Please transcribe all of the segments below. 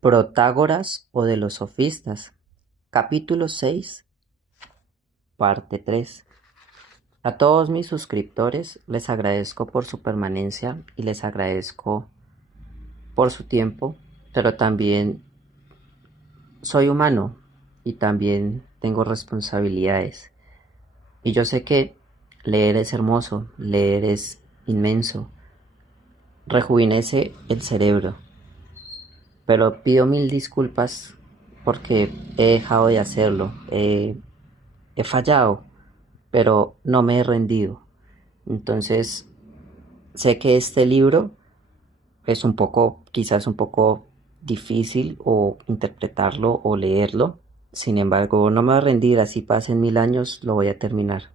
Protágoras o de los sofistas, capítulo 6, parte 3. A todos mis suscriptores les agradezco por su permanencia y les agradezco por su tiempo, pero también soy humano y también tengo responsabilidades. Y yo sé que leer es hermoso, leer es inmenso, rejuvenece el cerebro, pero pido mil disculpas porque he dejado de hacerlo. He fallado, pero no me he rendido. Entonces, sé que este libro es quizás un poco difícil o interpretarlo o leerlo. Sin embargo, no me voy a rendir, así pasen 1000 años, lo voy a terminar.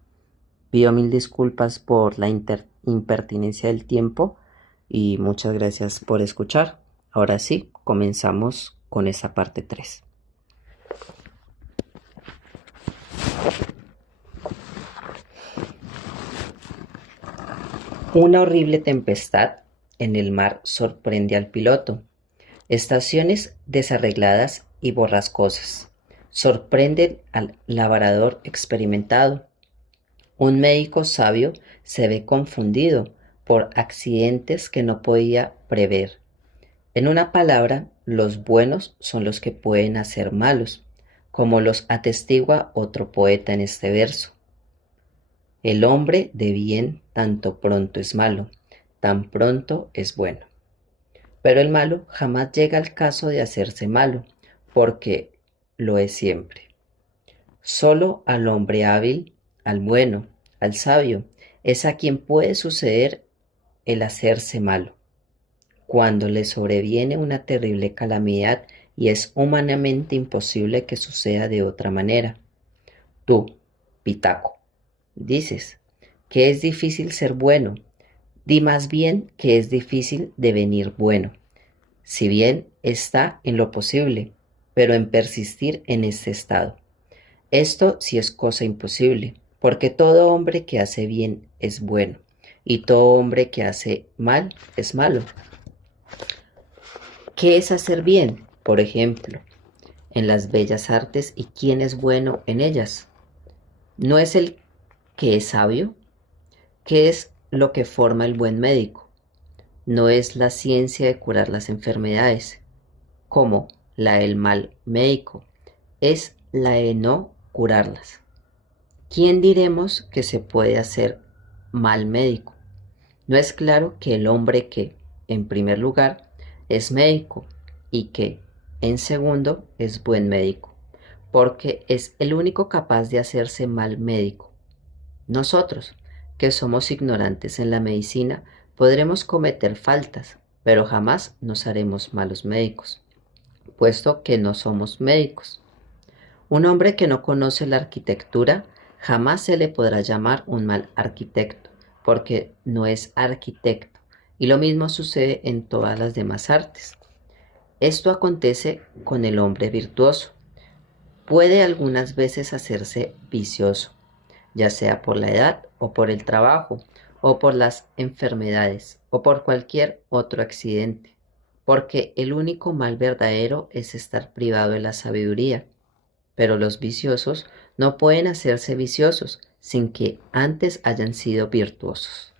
Pido mil disculpas por la impertinencia del tiempo y muchas gracias por escuchar. Ahora sí, comenzamos con esta parte 3. Una horrible tempestad en el mar sorprende al piloto. Estaciones desarregladas y borrascosas sorprenden al labrador experimentado. Un médico sabio se ve confundido por accidentes que no podía prever. En una palabra, los buenos son los que pueden hacer malos, como los atestigua otro poeta en este verso. El hombre de bien tanto pronto es malo, tan pronto es bueno. Pero el malo jamás llega al caso de hacerse malo, porque lo es siempre. Solo al hombre hábil, al bueno, al sabio, es a quien puede suceder el hacerse malo, cuando le sobreviene una terrible calamidad y es humanamente imposible que suceda de otra manera. Tú, Pitaco, dices que es difícil ser bueno. Di más bien que es difícil devenir bueno, si bien está en lo posible, pero en persistir en este estado. Esto sí es cosa imposible, porque todo hombre que hace bien es bueno, y todo hombre que hace mal es malo. ¿Qué es hacer bien, por ejemplo, en las bellas artes y quién es bueno en ellas? ¿No es el que es sabio? ¿Qué es lo que forma el buen médico? No es la ciencia de curar las enfermedades, como la del mal médico, es la de no curarlas. ¿Quién diremos que se puede hacer mal médico? No es claro que el hombre que, en primer lugar, es médico y que, en segundo, es buen médico, porque es el único capaz de hacerse mal médico. Nosotros, que somos ignorantes en la medicina, podremos cometer faltas, pero jamás nos haremos malos médicos, puesto que no somos médicos. Un hombre que no conoce la arquitectura jamás se le podrá llamar un mal arquitecto, porque no es arquitecto, y lo mismo sucede en todas las demás artes. Esto acontece con el hombre virtuoso. Puede algunas veces hacerse vicioso, ya sea por la edad o por el trabajo, o por las enfermedades, o por cualquier otro accidente, porque el único mal verdadero es estar privado de la sabiduría. Pero los viciosos no pueden hacerse viciosos sin que antes hayan sido virtuosos.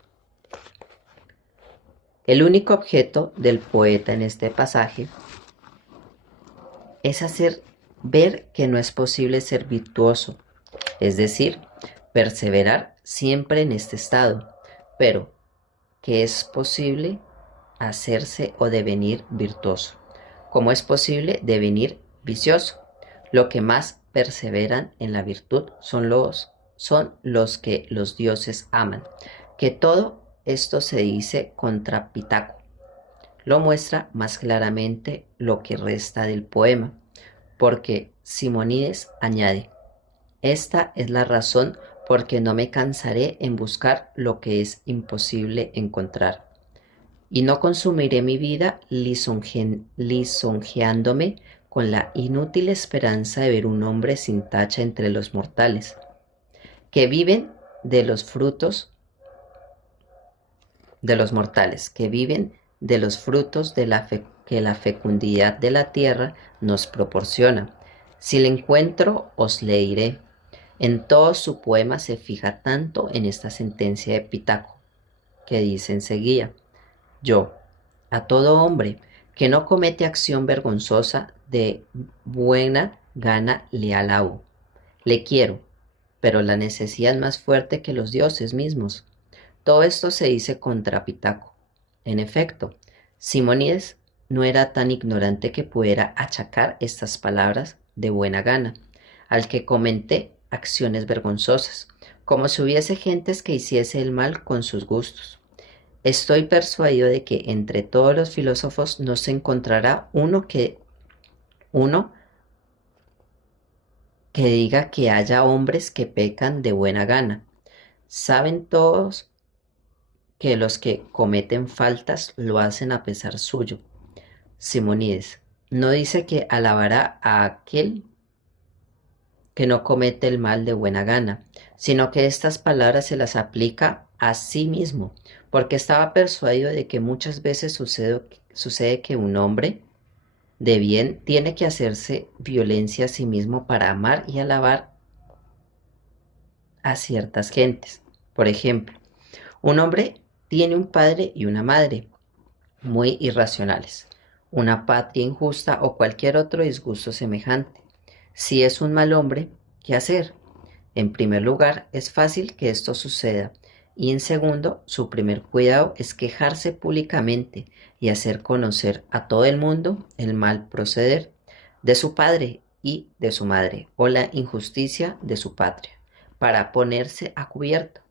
El único objeto del poeta en este pasaje es hacer ver que no es posible ser virtuoso, es decir, perseverar siempre en este estado, pero que es posible hacerse o devenir virtuoso. ¿Cómo es posible devenir vicioso? Lo que más perseveran en la virtud son los que los dioses aman, que todo esto se dice contra Pitaco. Lo muestra más claramente lo que resta del poema, porque Simónides añade: esta es la razón por que no me cansaré en buscar lo que es imposible encontrar, y no consumiré mi vida lisonjeándome con la inútil esperanza de ver un hombre sin tacha entre los mortales, que viven de los frutos de los mortales, que viven de los frutos de la que la fecundidad de la tierra nos proporciona. Si le encuentro, os le diré. En todo su poema se fija tanto en esta sentencia de Pitágoras, que dice enseguida: yo, a todo hombre que no comete acción vergonzosa, de buena gana le alabo, le quiero, pero la necesidad es más fuerte que los dioses mismos. Todo esto se dice contra Pitágoras. En efecto, Simónides no era tan ignorante que pudiera achacar estas palabras de buena gana al que comete acciones vergonzosas, como si hubiese gentes que hiciese el mal con sus gustos. Estoy persuadido de que entre todos los filósofos no se encontrará uno que diga que haya hombres que pecan de buena gana. Saben todos que los que cometen faltas lo hacen a pesar suyo. Simónides no dice que alabará a aquel que no comete el mal de buena gana, sino que estas palabras se las aplica a sí mismo, porque estaba persuadido de que muchas veces sucede que un hombre de bien tiene que hacerse violencia a sí mismo para amar y alabar a ciertas gentes. Por ejemplo, un hombre tiene un padre y una madre muy irracionales, una patria injusta o cualquier otro disgusto semejante. Si es un mal hombre, ¿qué hacer? En primer lugar, es fácil que esto suceda, y en segundo, su primer cuidado es quejarse públicamente y hacer conocer a todo el mundo el mal proceder de su padre y de su madre, o la injusticia de su patria, para ponerse a cubierto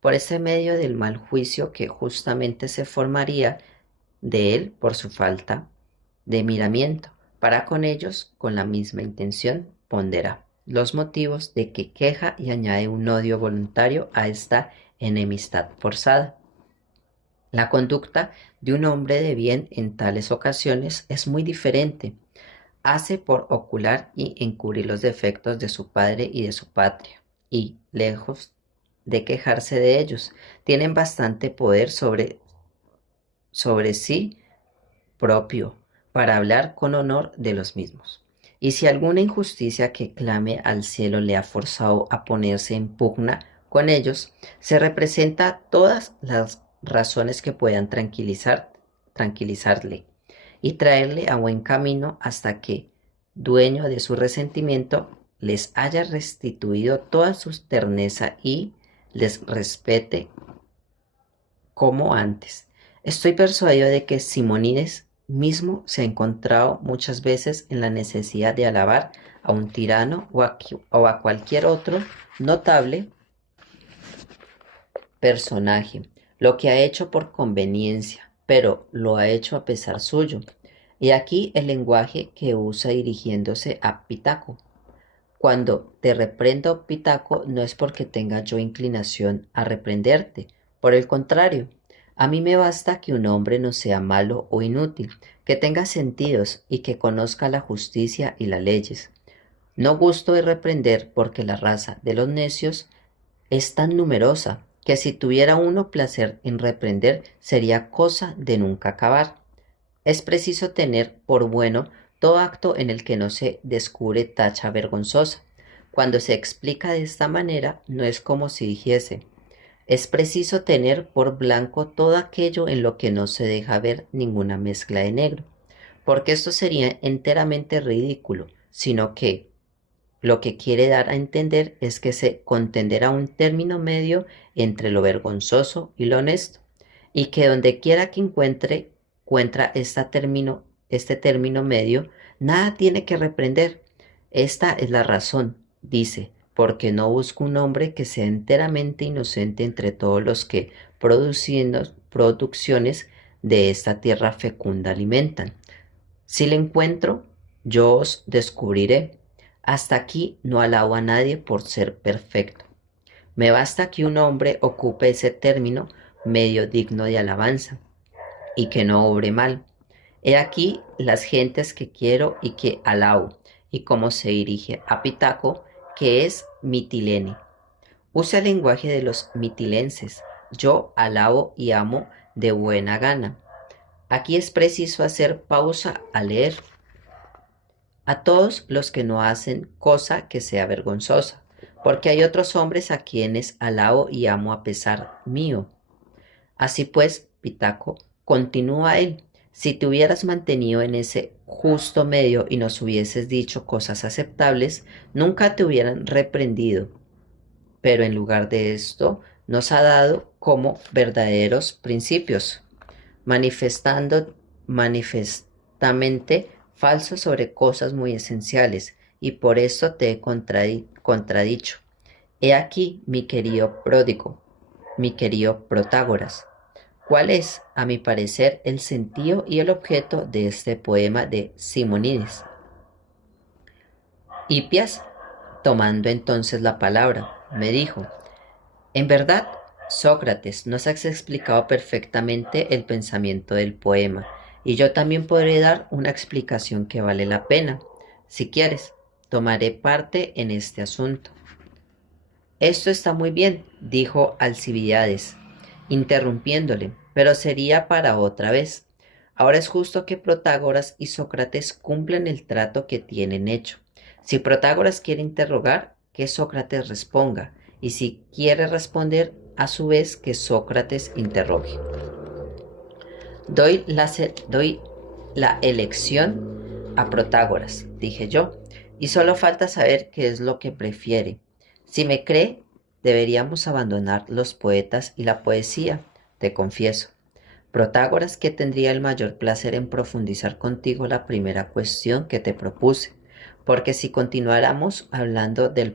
por ese medio del mal juicio que justamente se formaría de él por su falta de miramiento, para con ellos, con la misma intención, pondera los motivos de que queja y añade un odio voluntario a esta enemistad forzada. La conducta de un hombre de bien en tales ocasiones es muy diferente. Hace por ocular y encubrir los defectos de su padre y de su patria, y, lejos de quejarse de ellos, tienen bastante poder sobre sí propio para hablar con honor de los mismos. Y si alguna injusticia que clame al cielo le ha forzado a ponerse en pugna con ellos, se representa todas las razones que puedan tranquilizarle y traerle a buen camino hasta que, dueño de su resentimiento, les haya restituido toda su terneza y les respete como antes. Estoy persuadido de que Simónides mismo se ha encontrado muchas veces en la necesidad de alabar a un tirano o a cualquier otro notable personaje, lo que ha hecho por conveniencia, pero lo ha hecho a pesar suyo. Y aquí el lenguaje que usa dirigiéndose a Pitaco. Cuando te reprendo, Pitaco, no es porque tenga yo inclinación a reprenderte. Por el contrario, a mí me basta que un hombre no sea malo o inútil, que tenga sentidos y que conozca la justicia y las leyes. No gusto de reprender porque la raza de los necios es tan numerosa que si tuviera uno placer en reprender sería cosa de nunca acabar. Es preciso tener por bueno todo acto en el que no se descubre tacha vergonzosa. Cuando se explica de esta manera, no es como si dijese: es preciso tener por blanco todo aquello en lo que no se deja ver ninguna mezcla de negro, porque esto sería enteramente ridículo, sino que lo que quiere dar a entender es que se contenderá un término medio entre lo vergonzoso y lo honesto, y que donde quiera que encuentra este término medio, nada tiene que reprender. Esta es la razón, dice, porque no busco un hombre que sea enteramente inocente entre todos los que produciendo producciones de esta tierra fecunda alimentan. Si le encuentro, yo os descubriré. Hasta aquí no alabo a nadie por ser perfecto. Me basta que un hombre ocupe ese término medio digno de alabanza y que no obre mal. He aquí las gentes que quiero y que alabo, y cómo se dirige a Pitaco, que es mitilene. Usa el lenguaje de los mitilenses. Yo alabo y amo de buena gana. Aquí es preciso hacer pausa al leer. A todos los que no hacen cosa que sea vergonzosa, porque hay otros hombres a quienes alabo y amo a pesar mío. Así pues, Pitaco, continúa él, si te hubieras mantenido en ese justo medio y nos hubieses dicho cosas aceptables, nunca te hubieran reprendido. Pero en lugar de esto, nos ha dado como verdaderos principios, manifestamente falsos sobre cosas muy esenciales, y por esto te he contradicho. He aquí, mi querido pródigo, mi querido Protágoras, ¿cuál es, a mi parecer, el sentido y el objeto de este poema de Simónides? Hipias, tomando entonces la palabra, me dijo: en verdad, Sócrates, nos has explicado perfectamente el pensamiento del poema, y yo también podré dar una explicación que vale la pena. Si quieres, tomaré parte en este asunto. Esto está muy bien, dijo Alcibiades, interrumpiéndole, pero sería para otra vez. Ahora es justo que Protágoras y Sócrates cumplan el trato que tienen hecho. Si Protágoras quiere interrogar, que Sócrates responda, y si quiere responder, a su vez que Sócrates interrogue. Doy la elección a Protágoras, dije yo, y solo falta saber qué es lo que prefiere. Si me cree, deberíamos abandonar los poetas y la poesía, te confieso. Protágoras, que tendría el mayor placer en profundizar contigo la primera cuestión que te propuse, porque si continuáramos hablando de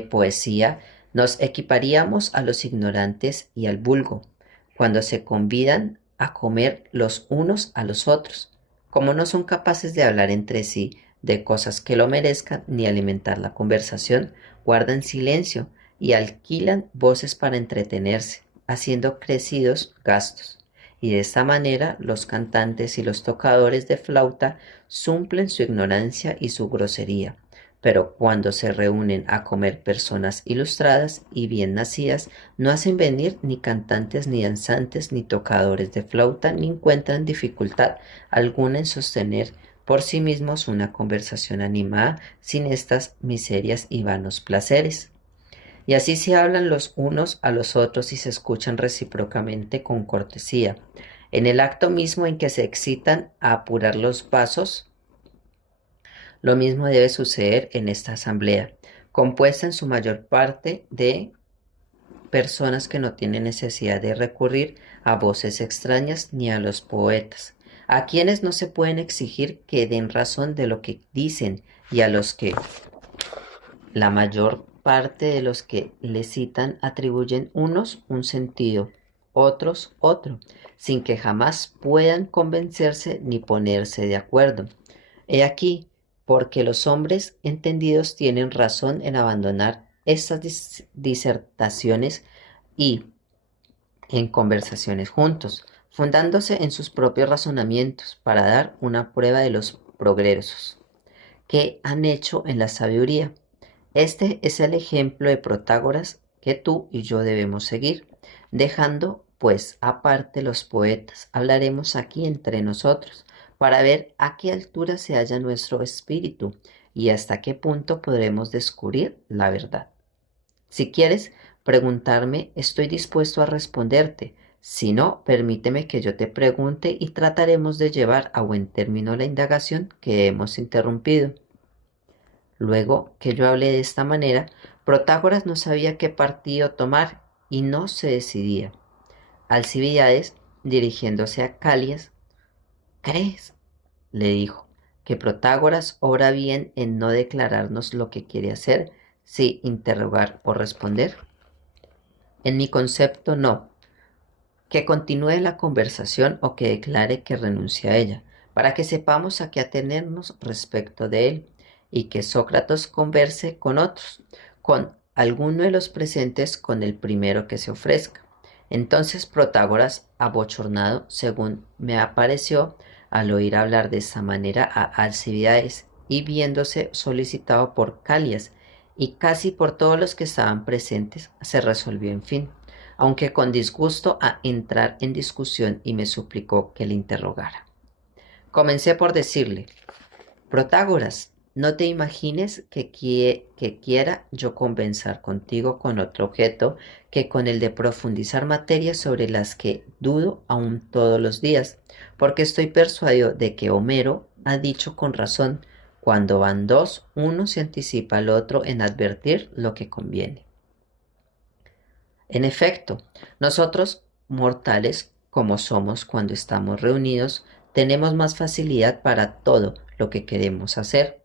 poesía, nos equiparíamos a los ignorantes y al vulgo, cuando se convidan a comer los unos a los otros, como no son capaces de hablar entre sí de cosas que lo merezcan ni alimentar la conversación, guardan silencio y alquilan voces para entretenerse, haciendo crecidos gastos. Y de esta manera los cantantes y los tocadores de flauta suplen su ignorancia y su grosería. Pero cuando se reúnen a comer personas ilustradas y bien nacidas, no hacen venir ni cantantes, ni danzantes, ni tocadores de flauta, ni encuentran dificultad alguna en sostener por sí mismos una conversación animada sin estas miserias y vanos placeres. Y así se hablan los unos a los otros y se escuchan recíprocamente con cortesía. En el acto mismo en que se excitan a apurar los pasos, lo mismo debe suceder en esta asamblea, compuesta en su mayor parte de personas que no tienen necesidad de recurrir a voces extrañas ni a los poetas, a quienes no se pueden exigir que den razón de lo que dicen y a los que la mayor parte de los que le citan atribuyen unos un sentido, otros otro, sin que jamás puedan convencerse ni ponerse de acuerdo. He aquí, porque los hombres entendidos tienen razón en abandonar estas disertaciones y en conversaciones juntos, fundándose en sus propios razonamientos para dar una prueba de los progresos que han hecho en la sabiduría. Este es el ejemplo de Protágoras que tú y yo debemos seguir. Dejando, pues, aparte los poetas, hablaremos aquí entre nosotros para ver a qué altura se halla nuestro espíritu y hasta qué punto podremos descubrir la verdad. Si quieres preguntarme, estoy dispuesto a responderte. Si no, permíteme que yo te pregunte y trataremos de llevar a buen término la indagación que hemos interrumpido. Luego que yo hablé de esta manera, Protágoras no sabía qué partido tomar y no se decidía. Alcibiades, dirigiéndose a Calias: ¿crees?, le dijo, que Protágoras obra bien en no declararnos lo que quiere hacer, si interrogar o responder. En mi concepto, no. Que continúe la conversación o que declare que renuncia a ella, para que sepamos a qué atenernos respecto de él, y que Sócrates converse con otros, con alguno de los presentes, con el primero que se ofrezca. Entonces Protágoras, abochornado, según me apareció, al oír hablar de esa manera a Alcibiades, y viéndose solicitado por Calias y casi por todos los que estaban presentes, se resolvió en fin, aunque con disgusto a entrar en discusión y me suplicó que le interrogara. Comencé por decirle: Protágoras, no te imagines que quiera yo conversar contigo con otro objeto que con el de profundizar materias sobre las que dudo aún todos los días, porque estoy persuadido de que Homero ha dicho con razón: cuando van dos, uno se anticipa al otro en advertir lo que conviene. En efecto, nosotros, mortales, como somos cuando estamos reunidos, tenemos más facilidad para todo lo que queremos hacer,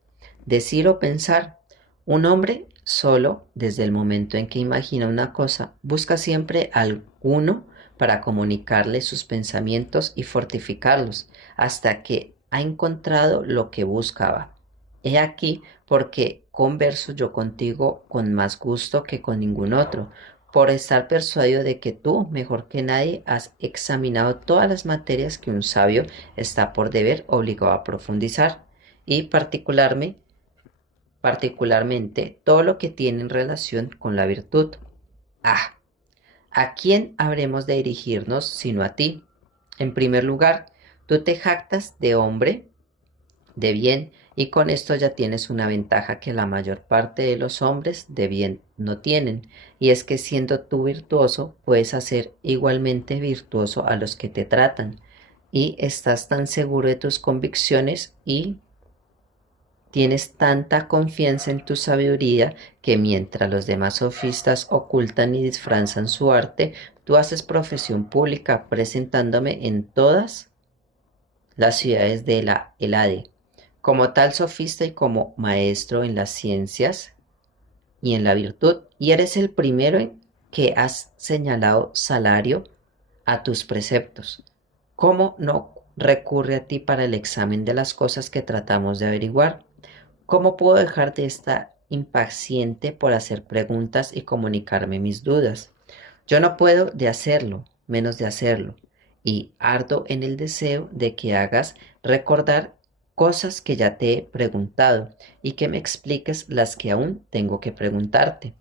decir o pensar. Un hombre solo, desde el momento en que imagina una cosa, busca siempre alguno para comunicarle sus pensamientos y fortificarlos, hasta que ha encontrado lo que buscaba. He aquí porque converso yo contigo con más gusto que con ningún otro, por estar persuadido de que tú, mejor que nadie, has examinado todas las materias que un sabio está por deber obligado a profundizar, y particularmente todo lo que tiene en relación con la virtud. Ah, ¿a quién habremos de dirigirnos sino a ti? En primer lugar, tú te jactas de hombre de bien, y con esto ya tienes una ventaja que la mayor parte de los hombres de bien no tienen, y es que siendo tú virtuoso, puedes hacer igualmente virtuoso a los que te tratan, y estás tan seguro de tus convicciones y tienes tanta confianza en tu sabiduría que mientras los demás sofistas ocultan y disfrazan su arte, tú haces profesión pública presentándome en todas las ciudades de la Helade como tal sofista y como maestro en las ciencias y en la virtud, y eres el primero en que has señalado salario a tus preceptos. ¿Cómo no recurre a ti para el examen de las cosas que tratamos de averiguar? ¿Cómo puedo dejar de estar impaciente por hacer preguntas y comunicarme mis dudas? Yo no puedo de hacerlo, menos de hacerlo, y ardo en el deseo de que hagas recordar cosas que ya te he preguntado y que me expliques las que aún tengo que preguntarte.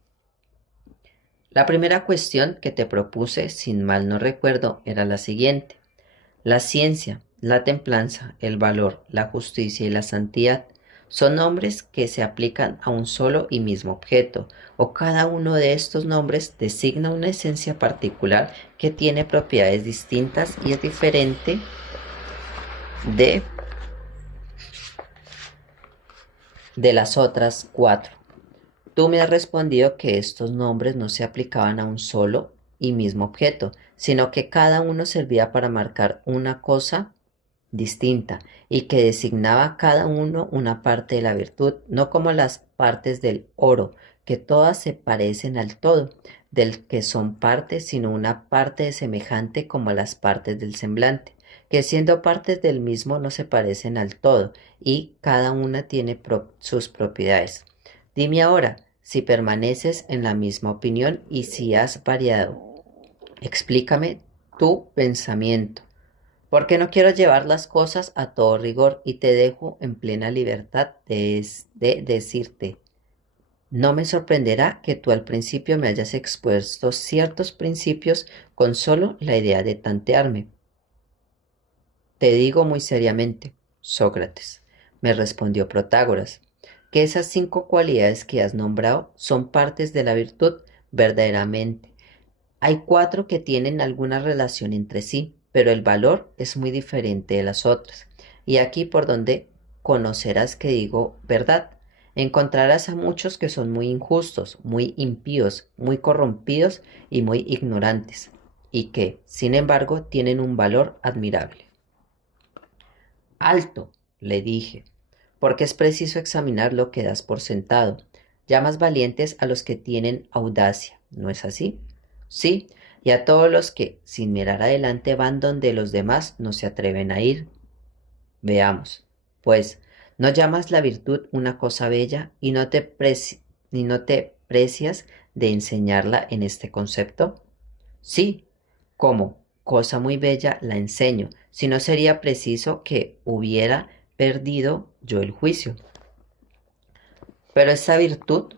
La primera cuestión que te propuse, sin mal no recuerdo, era la siguiente. La ciencia, la templanza, el valor, la justicia y la santidad son nombres que se aplican a un solo y mismo objeto, o cada uno de estos nombres designa una esencia particular que tiene propiedades distintas y es diferente de las otras cuatro. Tú me has respondido que estos nombres no se aplicaban a un solo y mismo objeto, sino que cada uno servía para marcar una cosa distinta y que designaba cada uno una parte de la virtud, no como las partes del oro, que todas se parecen al todo, del que son partes, sino una parte semejante como las partes del semblante, que siendo partes del mismo no se parecen al todo, y cada una tiene sus propiedades. Dime ahora si permaneces en la misma opinión y si has variado. Explícame tu pensamiento, porque no quiero llevar las cosas a todo rigor y te dejo en plena libertad de decirte. No me sorprenderá que tú al principio me hayas expuesto ciertos principios con solo la idea de tantearme. Te digo muy seriamente, Sócrates, me respondió Protágoras, que esas 5 cualidades que has nombrado son partes de la virtud verdaderamente. Hay 4 que tienen alguna relación entre sí, pero el valor es muy diferente de las otras. Y aquí por donde conocerás que digo verdad. Encontrarás a muchos que son muy injustos, muy impíos, muy corrompidos y muy ignorantes, y que, sin embargo, tienen un valor admirable. Alto, le dije, porque es preciso examinar lo que das por sentado. Llamas valientes a los que tienen audacia, ¿no es así? Sí, y a todos los que, sin mirar adelante, van donde los demás no se atreven a ir. Veamos, pues, ¿no llamas la virtud una cosa bella y no te precias de enseñarla en este concepto? Sí, como cosa muy bella la enseño, si no sería preciso que hubiera perdido yo el juicio. Pero esta virtud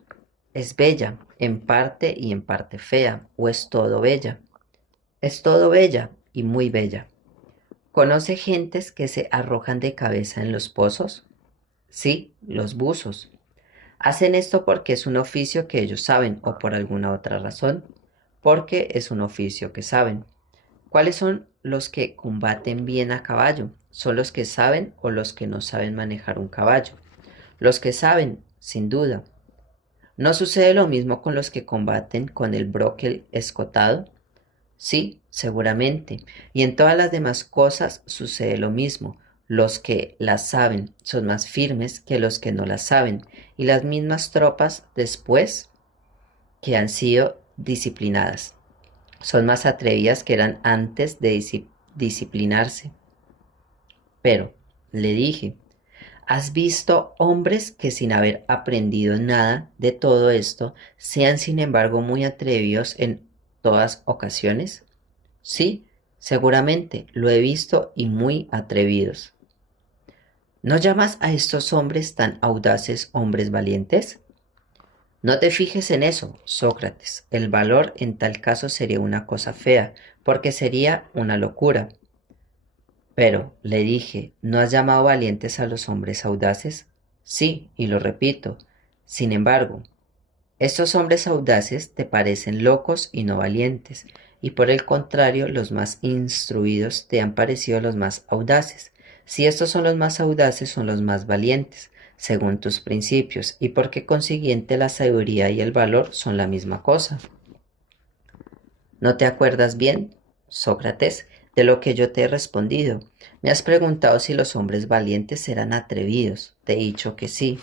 es bella, en parte y en parte fea, o es todo bella. Es todo bella y muy bella. ¿Conoce gentes que se arrojan de cabeza en los pozos? Sí, los buzos. Hacen esto porque es un oficio que ellos saben o por alguna otra razón, porque es un oficio que saben. ¿Cuáles son los que combaten bien a caballo? ¿Son los que saben o los que no saben manejar un caballo? Los que saben, sin duda. ¿No sucede lo mismo con los que combaten con el broquel escotado? Sí, seguramente. Y en todas las demás cosas sucede lo mismo. Los que las saben son más firmes que los que no las saben. Y las mismas tropas después que han sido disciplinadas son más atrevidas que eran antes de disciplinarse. Pero, le dije, ¿has visto hombres que sin haber aprendido nada de todo esto sean sin embargo muy atrevidos en todas ocasiones? Sí, seguramente lo he visto y muy atrevidos. ¿No llamas a estos hombres tan audaces hombres valientes? No te fijes en eso, Sócrates. El valor en tal caso sería una cosa fea, porque sería una locura. Pero, le dije, ¿no has llamado valientes a los hombres audaces? Sí, y lo repito. Sin embargo, estos hombres audaces te parecen locos y no valientes, y por el contrario, los más instruidos te han parecido los más audaces. Si estos son los más audaces, son los más valientes, según tus principios, y por qué consiguiente la sabiduría y el valor son la misma cosa. ¿No te acuerdas bien, Sócrates, de lo que yo te he respondido? Me has preguntado si los hombres valientes eran atrevidos. Te he dicho que sí.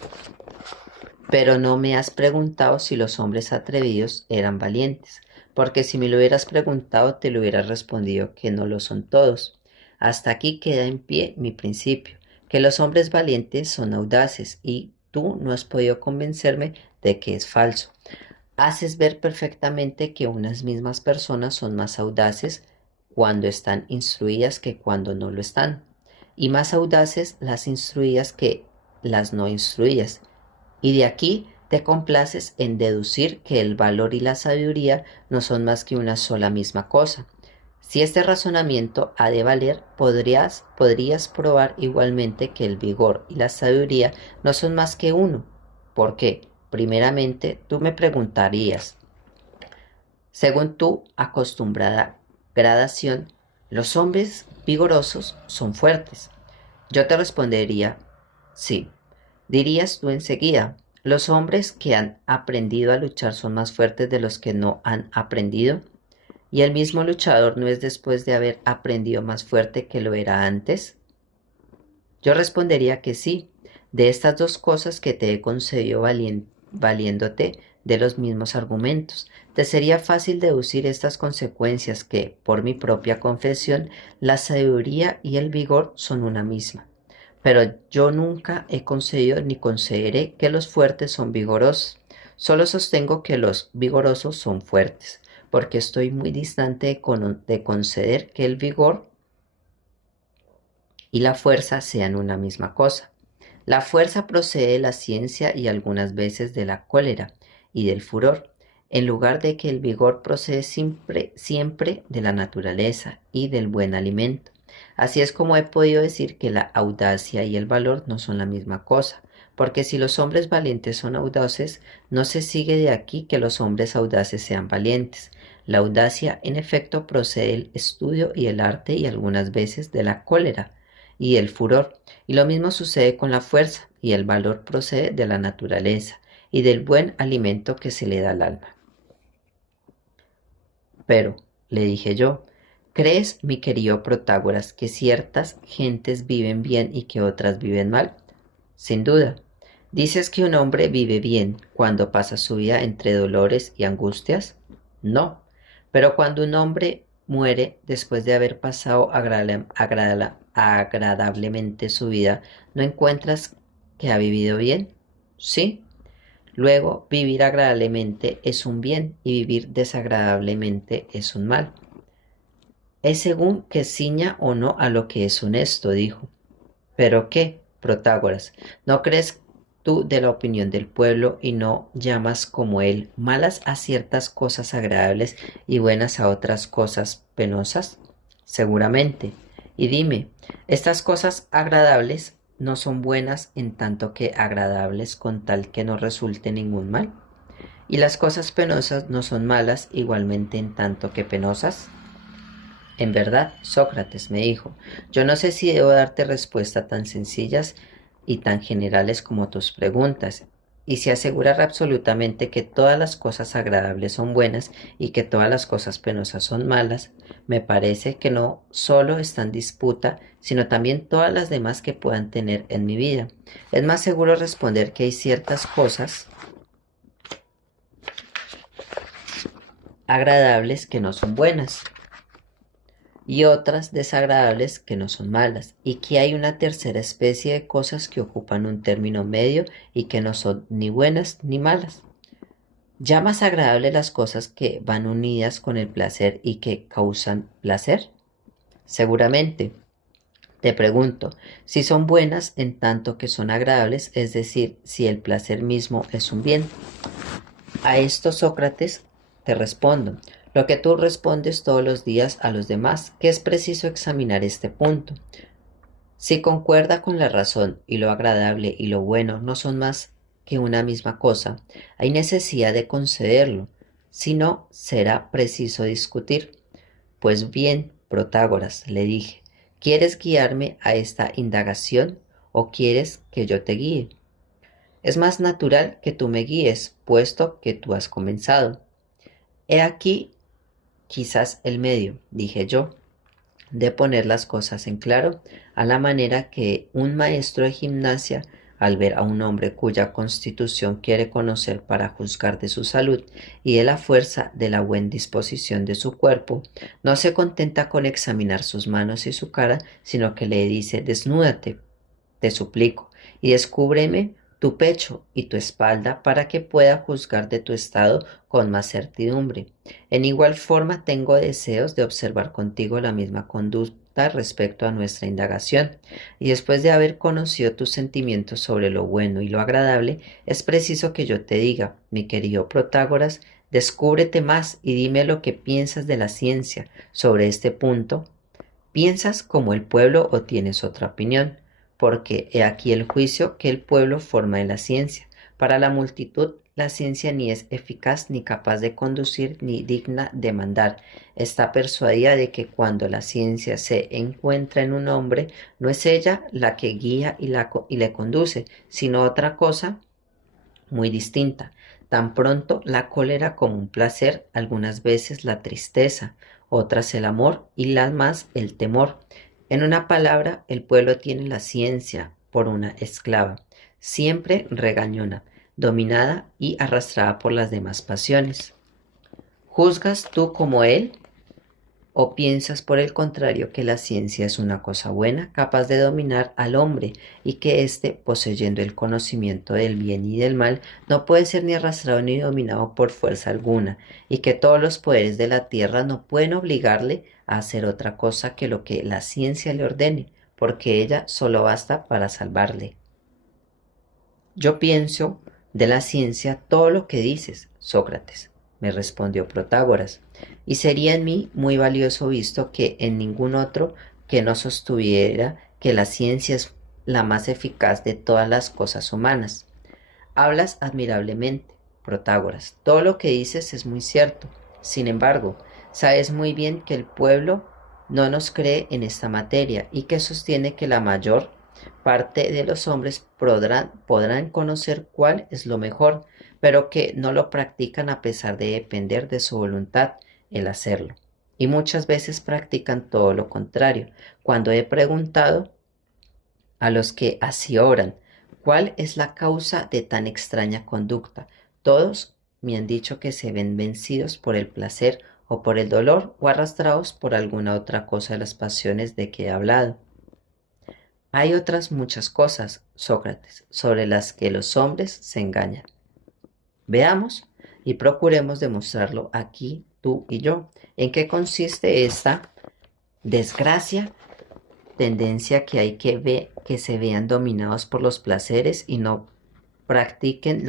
Pero no me has preguntado si los hombres atrevidos eran valientes, porque si me lo hubieras preguntado te lo hubiera respondido que no lo son todos. Hasta aquí queda en pie mi principio, que los hombres valientes son audaces y tú no has podido convencerme de que es falso. Haces ver perfectamente que unas mismas personas son más audaces cuando están instruidas que cuando no lo están, y más audaces las instruidas que las no instruidas. Y de aquí te complaces en deducir que el valor y la sabiduría no son más que una sola misma cosa. Si este razonamiento ha de valer, podrías probar igualmente que el vigor y la sabiduría no son más que uno. ¿Por qué? Primeramente, tú me preguntarías, según tu acostumbrada gradación, los hombres vigorosos son fuertes. Yo te respondería, sí. Dirías tú enseguida, los hombres que han aprendido a luchar son más fuertes de los que no han aprendido, y el mismo luchador no es después de haber aprendido más fuerte que lo era antes. Yo respondería que sí, de estas dos cosas que te he concedido valiéndote de los mismos argumentos. Te sería fácil deducir estas consecuencias que, por mi propia confesión, la sabiduría y el vigor son una misma. Pero yo nunca he concedido ni concederé que los fuertes son vigorosos. Solo sostengo que los vigorosos son fuertes, porque estoy muy distante de conceder que el vigor y la fuerza sean una misma cosa. La fuerza procede de la ciencia y algunas veces de la cólera y del furor, en lugar de que el vigor procede siempre de la naturaleza y del buen alimento. Así es como he podido decir que la audacia y el valor no son la misma cosa, porque si los hombres valientes son audaces, no se sigue de aquí que los hombres audaces sean valientes. La audacia, en efecto, procede del estudio y el arte y algunas veces de la cólera y el furor, y lo mismo sucede con la fuerza, y el valor procede de la naturaleza y del buen alimento que se le da al alma. Pero, le dije yo, ¿crees, mi querido Protágoras, que ciertas gentes viven bien y que otras viven mal? Sin duda. ¿Dices que un hombre vive bien cuando pasa su vida entre dolores y angustias? No. Pero cuando un hombre muere después de haber pasado agradablemente su vida, ¿no encuentras que ha vivido bien? Sí. Luego, vivir agradablemente es un bien y vivir desagradablemente es un mal. Es según que ciña o no a lo que es honesto, dijo. ¿Pero qué, Protágoras? ¿No crees tú de la opinión del pueblo y no llamas como él malas a ciertas cosas agradables y buenas a otras cosas penosas? Seguramente. Y dime, ¿estas cosas agradables no son buenas en tanto que agradables con tal que no resulte ningún mal? ¿Y las cosas penosas no son malas igualmente en tanto que penosas? En verdad, Sócrates me dijo, yo no sé si debo darte respuestas tan sencillas y tan generales como tus preguntas, y si asegurar absolutamente que todas las cosas agradables son buenas y que todas las cosas penosas son malas, me parece que no solo está en disputa, sino también todas las demás que puedan tener en mi vida. Es más seguro responder que hay ciertas cosas agradables que no son buenas y otras desagradables que no son malas, y que hay una tercera especie de cosas que ocupan un término medio y que no son ni buenas ni malas. ¿Llamas agradables las cosas que van unidas con el placer y que causan placer? Seguramente. Te pregunto, si son buenas en tanto que son agradables, es decir, si el placer mismo es un bien. A esto, Sócrates, te respondo, lo que tú respondes todos los días a los demás, que es preciso examinar este punto. Si concuerda con la razón y lo agradable y lo bueno no son más que una misma cosa, hay necesidad de concederlo, si no, será preciso discutir. Pues bien, Protágoras, le dije, ¿quieres guiarme a esta indagación o quieres que yo te guíe? Es más natural que tú me guíes, puesto que tú has comenzado. He aquí quizás el medio, dije yo, de poner las cosas en claro, a la manera que un maestro de gimnasia, al ver a un hombre cuya constitución quiere conocer para juzgar de su salud y de la fuerza de la buena disposición de su cuerpo, no se contenta con examinar sus manos y su cara, sino que le dice, desnúdate, te suplico, y descúbreme tu pecho y tu espalda para que pueda juzgar de tu estado con más certidumbre. En igual forma tengo deseos de observar contigo la misma conducta respecto a nuestra indagación, y después de haber conocido tus sentimientos sobre lo bueno y lo agradable, es preciso que yo te diga, mi querido Protágoras, descúbrete más y dime lo que piensas de la ciencia sobre este punto. ¿Piensas como el pueblo o tienes otra opinión? Porque he aquí el juicio que el pueblo forma de la ciencia. Para la multitud, la ciencia ni es eficaz ni capaz de conducir ni digna de mandar. Está persuadida de que cuando la ciencia se encuentra en un hombre, no es ella la que guía y le conduce, sino otra cosa muy distinta. Tan pronto la cólera como un placer, algunas veces la tristeza, otras el amor y las más el temor. En una palabra, el pueblo tiene la ciencia por una esclava, siempre regañona, dominada y arrastrada por las demás pasiones. ¿Juzgas tú como él? ¿O piensas por el contrario que la ciencia es una cosa buena, capaz de dominar al hombre, y que éste, poseyendo el conocimiento del bien y del mal, no puede ser ni arrastrado ni dominado por fuerza alguna, y que todos los poderes de la tierra no pueden obligarle a hacer otra cosa que lo que la ciencia le ordene, porque ella solo basta para salvarle? Yo pienso de la ciencia todo lo que dices, Sócrates, me respondió Protágoras, y sería en mí muy valioso visto que en ningún otro que no sostuviera que la ciencia es la más eficaz de todas las cosas humanas. Hablas admirablemente, Protágoras, todo lo que dices es muy cierto. Sin embargo, sabes muy bien que el pueblo no nos cree en esta materia y que sostiene que la mayor parte de los hombres podrán conocer cuál es lo mejor, pero que no lo practican a pesar de depender de su voluntad el hacerlo. Y muchas veces practican todo lo contrario. Cuando he preguntado a los que así obran, ¿cuál es la causa de tan extraña conducta? Todos me han dicho que se ven vencidos por el placer o por el dolor o arrastrados por alguna otra cosa de las pasiones de que he hablado. Hay otras muchas cosas, Sócrates, sobre las que los hombres se engañan. Veamos y procuremos demostrarlo aquí, tú y yo. ¿En qué consiste esta desgracia, tendencia que hay que se vean dominados por los placeres y no practiquen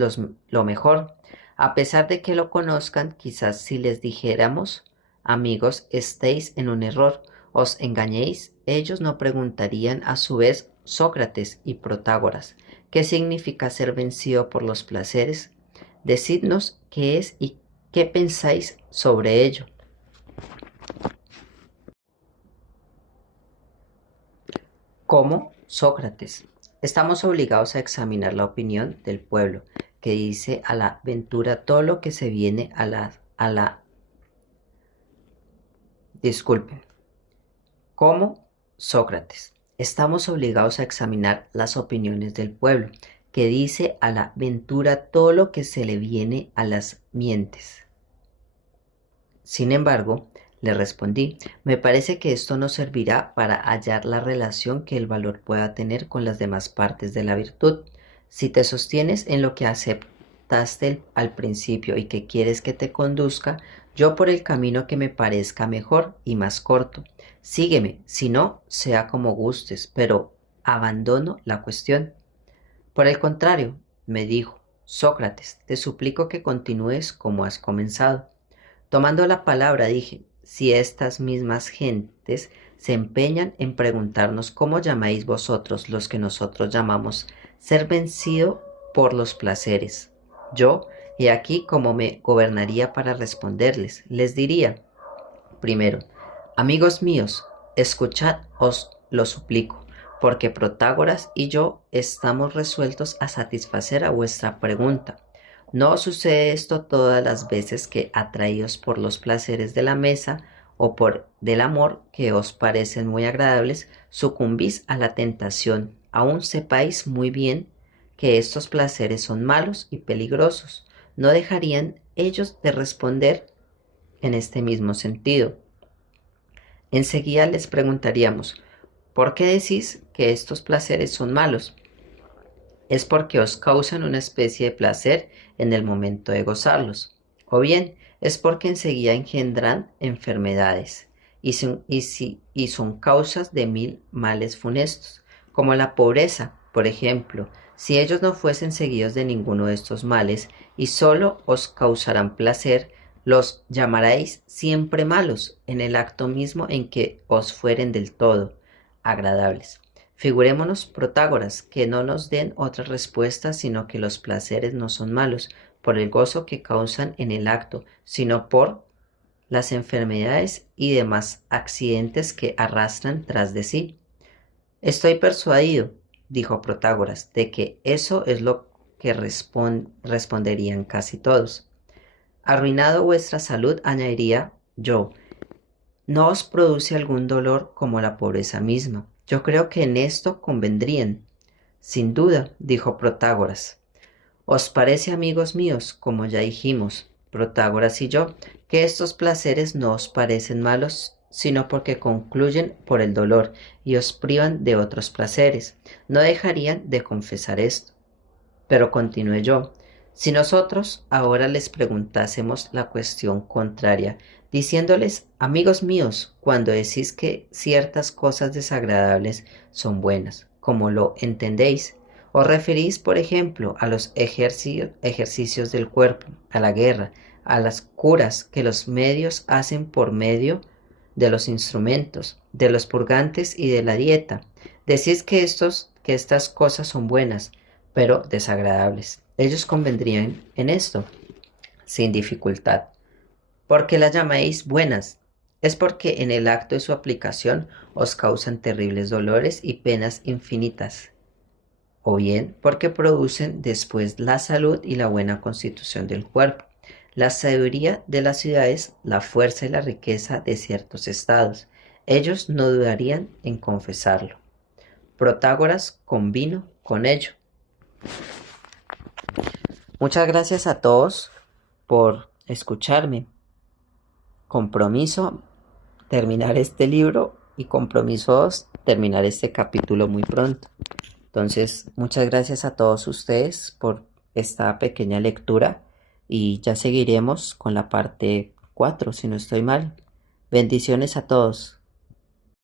lo mejor. A pesar de que lo conozcan, quizás si les dijéramos, amigos, estéis en un error, os engañéis, ellos no preguntarían a su vez Sócrates y Protágoras, ¿qué significa ser vencido por los placeres? Decidnos qué es y qué pensáis sobre ello. Como Sócrates, estamos obligados a examinar la opinión del pueblo, que dice a la ventura todo lo que se viene disculpen, como Sócrates, estamos obligados a examinar las opiniones del pueblo, que dice a la ventura todo lo que se le viene a las mientes. Sin embargo, le respondí, me parece que esto nos servirá para hallar la relación que el valor pueda tener con las demás partes de la virtud. Si te sostienes en lo que aceptaste al principio y que quieres que te conduzca, yo por el camino que me parezca mejor y más corto. Sígueme, si no, sea como gustes, pero abandono la cuestión. Por el contrario, me dijo, Sócrates, te suplico que continúes como has comenzado. Tomando la palabra dije, si estas mismas gentes se empeñan en preguntarnos cómo llamáis vosotros los que nosotros llamamos ser vencido por los placeres. Yo, he aquí cómo me gobernaría para responderles. Les diría, primero, amigos míos, escuchad, os lo suplico, porque Protágoras y yo estamos resueltos a satisfacer a vuestra pregunta. No sucede esto todas las veces que, atraídos por los placeres de la mesa o por del amor que os parecen muy agradables, sucumbís a la tentación. Aún sepáis muy bien que estos placeres son malos y peligrosos. No dejarían ellos de responder en este mismo sentido. Enseguida les preguntaríamos, ¿por qué decís que estos placeres son malos? Es porque os causan una especie de placer en el momento de gozarlos, o bien es porque enseguida engendran enfermedades y son causas de 1000 males funestos, como la pobreza, por ejemplo. Si ellos no fuesen seguidos de ninguno de estos males y solo os causarán placer, los llamaréis siempre malos en el acto mismo en que os fueren del todo agradables. Figurémonos, Protágoras, que no nos den otra respuesta, sino que los placeres no son malos por el gozo que causan en el acto, sino por las enfermedades y demás accidentes que arrastran tras de sí. Estoy persuadido, dijo Protágoras, de que eso es lo que responderían casi todos. Arruinado vuestra salud, añadiría yo, ¿no os produce algún dolor como la pobreza misma? Yo creo que en esto convendrían. Sin duda, dijo Protágoras. ¿Os parece, amigos míos, como ya dijimos, Protágoras y yo, que estos placeres no os parecen malos, sino porque concluyen por el dolor y os privan de otros placeres? No dejarían de confesar esto. Pero continué yo, si nosotros ahora les preguntásemos la cuestión contraria, diciéndoles, amigos míos, cuando decís que ciertas cosas desagradables son buenas, ¿cómo lo entendéis? Os referís, por ejemplo, a los ejercicios del cuerpo, a la guerra, a las curas que los medios hacen por medio de los instrumentos, de los purgantes y de la dieta. Decís que estas cosas son buenas, pero desagradables. Ellos convendrían en esto, sin dificultad. ¿Por qué las llamáis buenas? Es porque en el acto de su aplicación os causan terribles dolores y penas infinitas, o bien porque producen después la salud y la buena constitución del cuerpo, la sabiduría de las ciudades, la fuerza y la riqueza de ciertos estados. Ellos no dudarían en confesarlo. Protágoras convino con ello. Muchas gracias a todos por escucharme. Compromiso, terminar este libro, y compromiso 2, terminar este capítulo muy pronto. Entonces, muchas gracias a todos ustedes por esta pequeña lectura y ya seguiremos con la parte 4, si no estoy mal. Bendiciones a todos.